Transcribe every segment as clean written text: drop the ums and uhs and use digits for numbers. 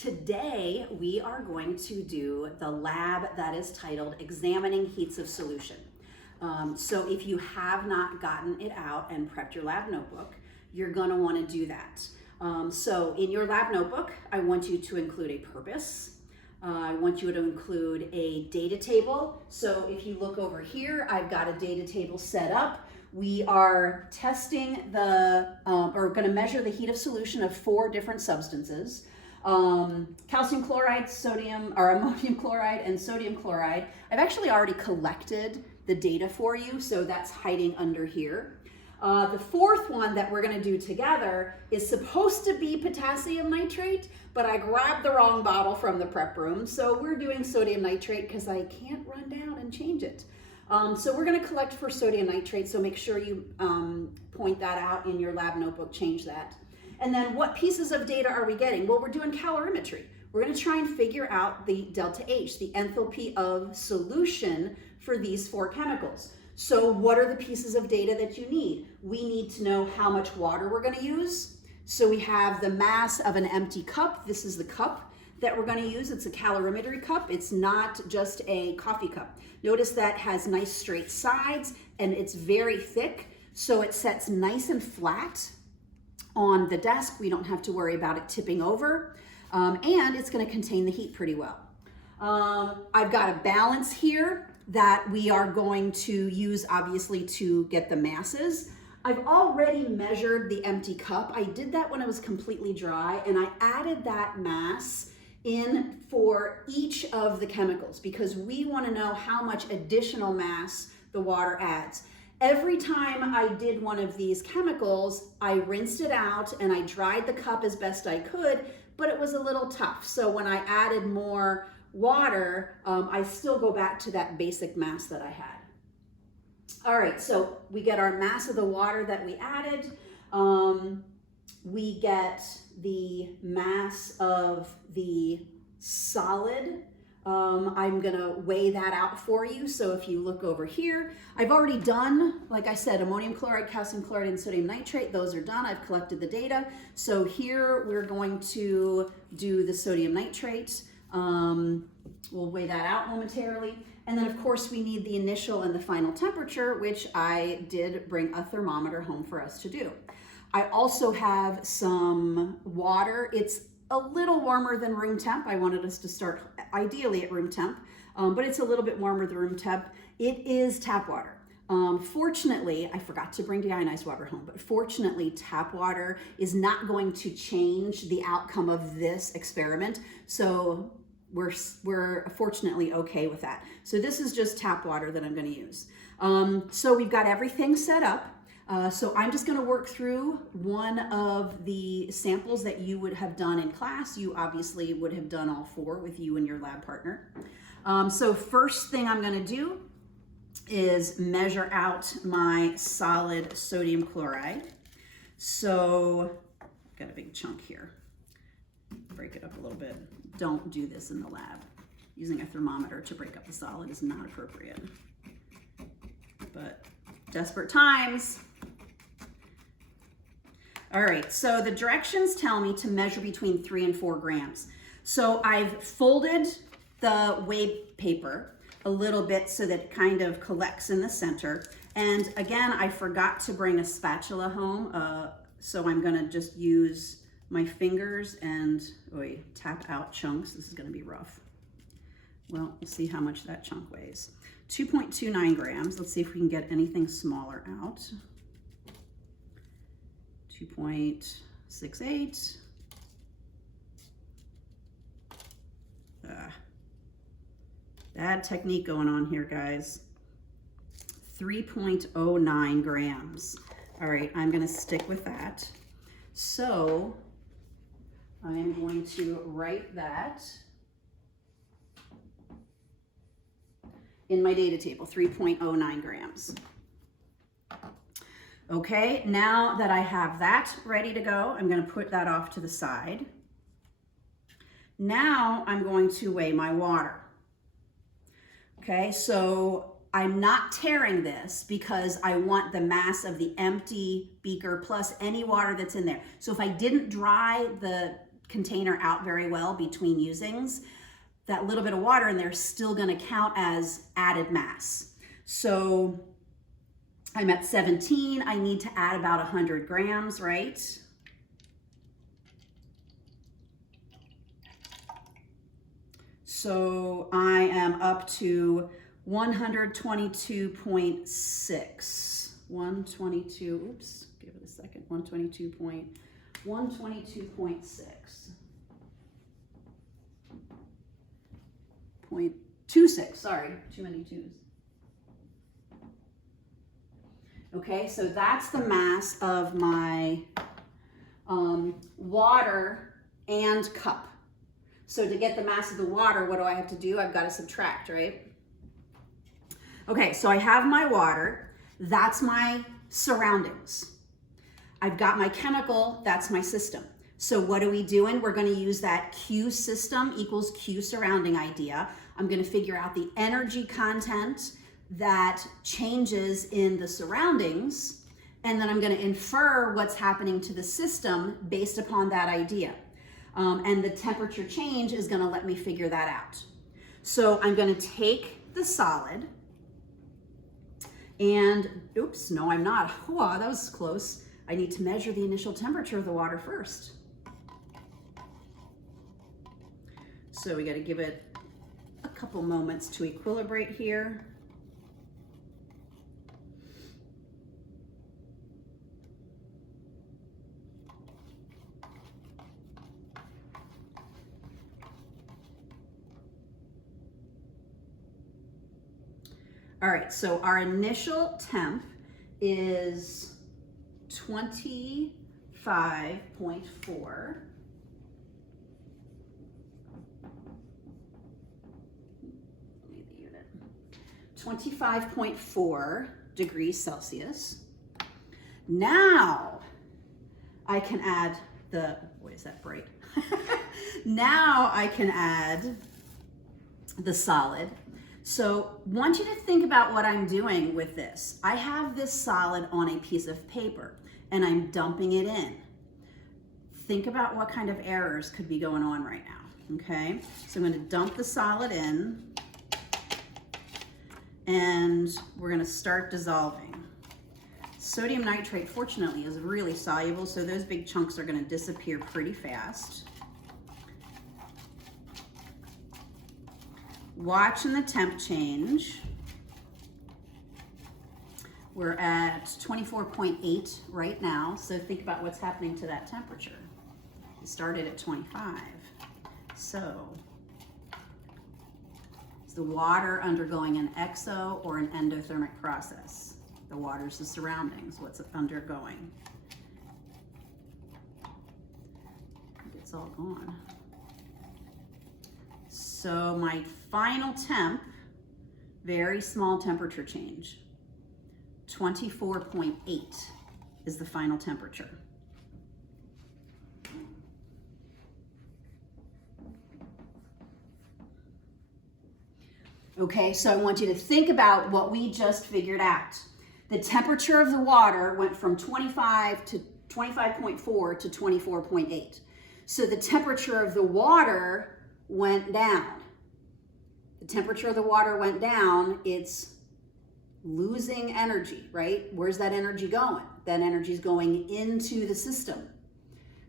Today, we are going to do the lab that is titled Examining Heats of Solution. So if you have not gotten it out and prepped your lab notebook, you're gonna wanna do that. So in your lab notebook, I want you to include a purpose. I want you to include a data table. So if you look over here, I've got a data table set up. We are testing or gonna measure the heat of solution of 4 different substances. Calcium chloride, ammonium chloride, and sodium chloride. I've actually already collected the data for you, so that's hiding under here. The 4th one that we're gonna do together is supposed to be potassium nitrate, but I grabbed the wrong bottle from the prep room, so we're doing sodium nitrate because I can't run down and change it. So we're gonna collect for sodium nitrate, so make sure you point that out in your lab notebook, change that. And then what pieces of data are we getting? Well, we're doing calorimetry. We're gonna try and figure out the delta H, the enthalpy of solution for these 4 chemicals. So what are the pieces of data that you need? We need to know how much water we're gonna use. So we have the mass of an empty cup. This is the cup that we're gonna use. It's a calorimetry cup. It's not just a coffee cup. Notice that has nice straight sides and it's very thick, so it sets nice and flat on the desk. We don't have to worry about it tipping over, and it's going to contain the heat pretty well. I've got a balance here that we are going to use obviously to get the masses. I've already measured the empty cup. I did that when it was completely dry, and I added that mass in for each of the chemicals because we want to know how much additional mass the water adds. Every time I did one of these chemicals, I rinsed it out and I dried the cup as best I could, but it was a little tough. So when I added more water, I still go back to that basic mass that I had. All right, so we get our mass of the water that we added. We get the mass of the solid. I'm gonna weigh that out for you. So if you look over here, I've already done, like I said, ammonium chloride, calcium chloride, and sodium nitrate. Those are done. I've collected the data. So here we're going to do the sodium nitrate. We'll weigh that out momentarily. And then of course we need the initial and the final temperature, which I did bring a thermometer home for us to do. I also have some water. It's a little warmer than room temp. I wanted us to start ideally at room temp, but it's a little bit warmer than room temp. It is tap water. Fortunately, I forgot to bring deionized water home, but fortunately tap water is not going to change the outcome of this experiment. So we're fortunately okay with that. So this is just tap water that I'm gonna use. So we've got everything set up. So I'm just gonna work through one of the samples that you would have done in class. You obviously would have done all 4 with you and your lab partner. So first thing I'm gonna do is measure out my solid sodium chloride. So I've got a big chunk here. Break it up a little bit. Don't do this in the lab. Using a thermometer to break up the solid is not appropriate. But desperate times. All right, so the directions tell me to measure between 3 and 4 grams. So I've folded the weigh paper a little bit so that it kind of collects in the center. And again, I forgot to bring a spatula home, so I'm gonna just use my fingers and tap out chunks. This is gonna be rough. Well, we'll see how much that chunk weighs. 2.29 grams. Let's see if we can get anything smaller out. 2.68. Bad technique going on here, guys. 3.09 grams. All right, I'm gonna stick with that. So I am going to write that in my data table, 3.09 grams. Okay, now that I have that ready to go, I'm gonna put that off to the side. Now I'm going to weigh my water. Okay, so I'm not tearing this because I want the mass of the empty beaker plus any water that's in there. So if I didn't dry the container out very well between usings, that little bit of water in there is still going to count as added mass. So I'm at 17. I need to add about 100 grams, right? So I am up to 122.6. 122, oops, give it a second. 122.6. 0.26, sorry, too many twos. Okay, so that's the mass of my water and cup. So to get the mass of the water, what do I have to do? I've got to subtract, right? Okay, so I have my water. That's my surroundings. I've got my chemical. That's my system. So what are we doing? We're going to use that Q system equals Q surrounding idea. I'm going to figure out the energy content that changes in the surroundings, and then I'm going to infer what's happening to the system based upon that idea. And the temperature change is going to let me figure that out. So I'm going to take the solid and, oops, no, I'm not. Wow, that was close. I need to measure the initial temperature of the water first. So we got to give it a couple moments to equilibrate here. All right, so our initial temp is 25.4. 25.4 degrees Celsius. Now I can add the, boy, is that bright? Now I can add the solid. So I want you to think about what I'm doing with this. I have this solid on a piece of paper and I'm dumping it in. Think about what kind of errors could be going on right now, okay? So I'm going to dump the solid in and we're going to start dissolving. Sodium nitrate, fortunately, is really soluble, so those big chunks are going to disappear pretty fast. Watching the temp change. We're at 24.8 right now, so think about what's happening to that temperature. It started at 25. So, is the water undergoing an exo or an endothermic process? The water's the surroundings, what's it undergoing? I think it's all gone. So my final temp, very small temperature change, 24.8 is the final temperature. Okay, so I want you to think about what we just figured out. The temperature of the water went from 25 to 25.4 to 24.8. So the temperature of the water went down. The temperature of the water went down, it's losing energy, right? Where's that energy going? That energy is going into the system.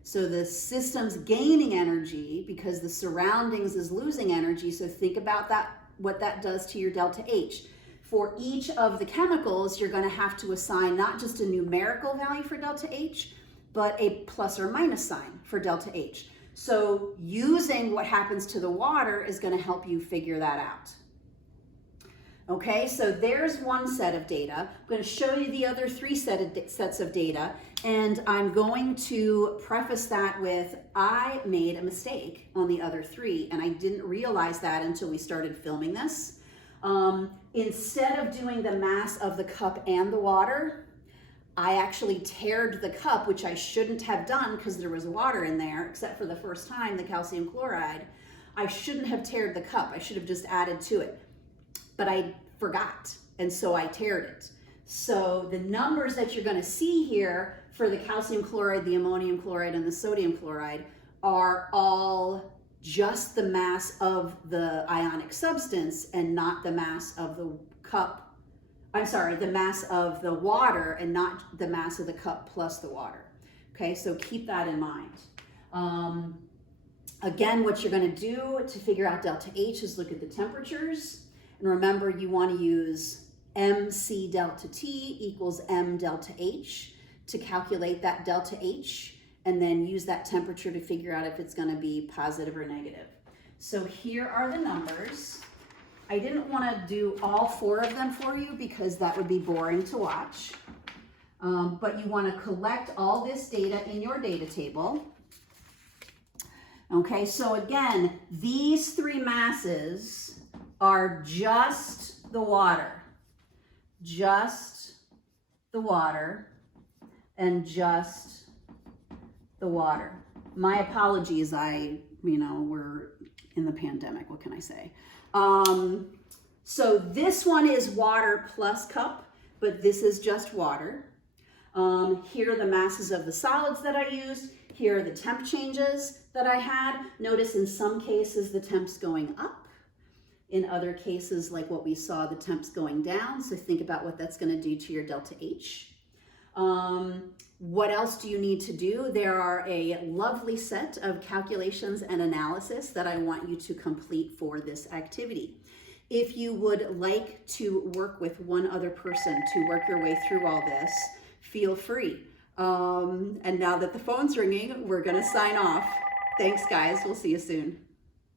So the system's gaining energy because the surroundings is losing energy. So think about that, what that does to your delta H. For each of the chemicals, you're going to have to assign not just a numerical value for delta H, but a plus or minus sign for delta H. So using what happens to the water is going to help you figure that out. Okay, so there's one set of data. I'm going to show you the other three sets of data, and I'm going to preface that with I made a mistake on the other three, and I didn't realize that until we started filming this. Instead of doing the mass of the cup and the water, I actually tared the cup, which I shouldn't have done because there was water in there, except for the first time, the calcium chloride. I shouldn't have tared the cup. I should have just added to it. But I forgot, and so I tared it. So the numbers that you're going to see here for the calcium chloride, the ammonium chloride, and the sodium chloride are all just the mass of the ionic substance and not the mass of the cup. I'm sorry, the mass of the water and not the mass of the cup plus the water. Okay, so keep that in mind. Again, what you're going to do to figure out delta H is look at the temperatures. And remember, you want to use MC delta T equals M delta H to calculate that delta H, and then use that temperature to figure out if it's going to be positive or negative. So here are the numbers. I didn't want to do all 4 of them for you because that would be boring to watch. But you want to collect all this data in your data table. Okay, so again, these 3 masses are just the water, and just the water. My apologies, we're in the pandemic, what can I say? So this one is water plus cup, but this is just water. Here are the masses of the solids that I used. Here are the temp changes that I had. Notice in some cases the temp's going up. In other cases, like what we saw, the temp's going down. So think about what that's going to do to your delta H. What else do you need to do? There are a lovely set of calculations and analysis that I want you to complete for this activity. If you would like to work with one other person to work your way through all this, feel free. And now that the phone's ringing, we're going to sign off. Thanks, guys. We'll see you soon.